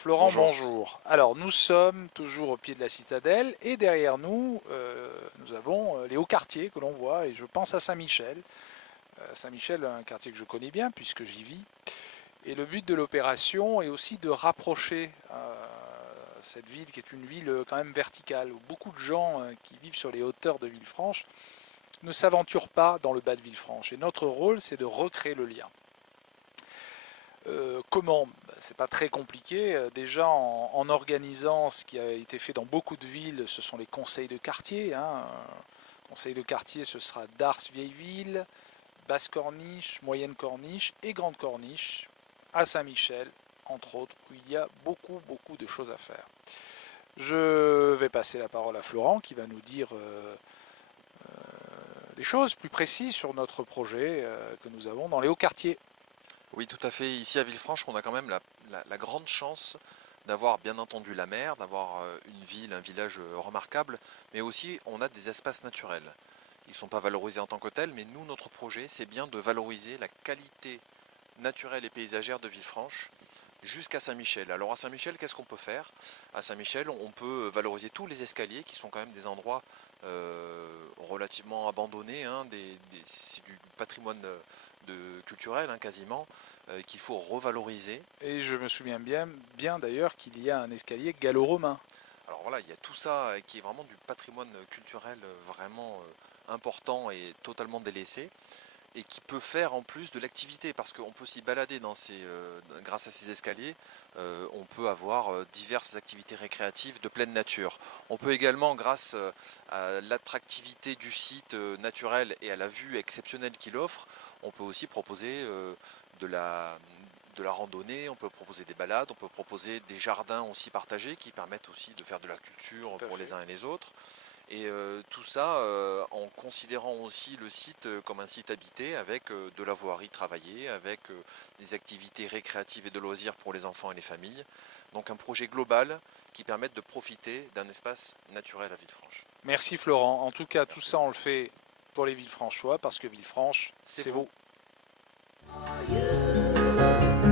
Florent, Bonjour. bonjour. Alors, nous sommes toujours au pied de la citadelle et derrière nous, nous avons les hauts quartiers que l'on voit et je pense à Saint-Michel. Saint-Michel, un quartier que je connais bien puisque j'y vis. Et le but de l'opération est aussi de rapprocher cette ville qui est une ville quand même verticale où beaucoup de gens qui vivent sur les hauteurs de Villefranche ne s'aventurent pas dans le bas de Villefranche. Et notre rôle, c'est de recréer le lien. Comment? C'est pas très compliqué. Déjà en organisant ce qui a été fait dans beaucoup de villes, ce sont les conseils de quartier. Conseil de quartier, ce sera Dars Vieille Ville, Basse Corniche, Moyenne Corniche et Grande Corniche, à Saint-Michel, entre autres, où il y a beaucoup de choses à faire. Je vais passer la parole à Florent qui va nous dire des choses plus précises sur notre projet que nous avons dans les hauts quartiers. Oui, tout à fait. Ici à Villefranche, on a quand même la grande chance d'avoir bien entendu la mer, d'avoir une ville, un village remarquable, mais aussi on a des espaces naturels. Ils ne sont pas valorisés en tant que tels, mais nous, notre projet, c'est bien de valoriser la qualité naturelle et paysagère de Villefranche jusqu'à Saint-Michel. Alors à Saint-Michel, qu'est-ce qu'on peut faire? À Saint-Michel, on peut valoriser tous les escaliers qui sont quand même des endroits relativement abandonnés, hein, c'est du patrimoine culturel, hein, quasiment, qu'il faut revaloriser. Et je me souviens bien d'ailleurs qu'il y a un escalier gallo-romain. Alors voilà, il y a tout ça qui est vraiment du patrimoine culturel vraiment important et totalement délaissé, et qui peut faire en plus de l'activité, parce qu'on peut s'y balader grâce à ces escaliers, on peut avoir diverses activités récréatives de pleine nature. On peut également, grâce à l'attractivité du site naturel et à la vue exceptionnelle qu'il offre, on peut aussi proposer de la, de la randonnée, on peut proposer des balades, on peut proposer des jardins aussi partagés qui permettent aussi de faire de la culture pour les uns et les autres. Et tout ça en considérant aussi le site comme un site habité avec de la voirie travaillée, avec des activités récréatives et de loisirs pour les enfants et les familles. Donc un projet global qui permette de profiter d'un espace naturel à Villefranche. Merci Florent. En tout cas, tout Merci. ça on le fait pour les Villefranchois parce que Villefranche, c'est vous. vous.